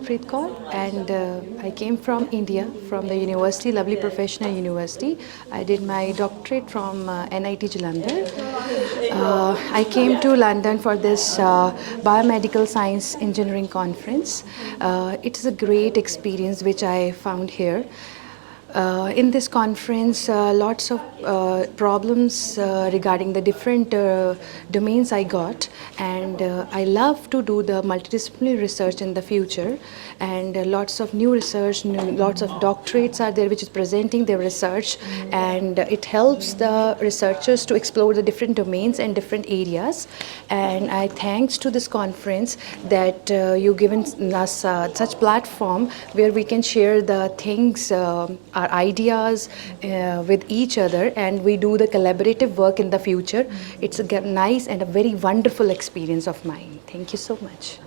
Kamalpreet Kaur, and I came from India, from the university, lovely professional university. I did my doctorate from NIT Jalandhar. I came to London for this Biomedical Science Engineering Conference. It is a great experience which I found here. In this conference, lots of problems regarding the different domains I got, and I love to do the multidisciplinary research in the future, and lots of new research, lots of doctorates are there which is presenting their research, and it helps the researchers to explore the different domains and different areas. And I thanks to this conference that you given us such platform where we can share the things, our ideas with each other, and we do the collaborative work in the future. It's a nice and a very wonderful experience of mine. Thank you so much.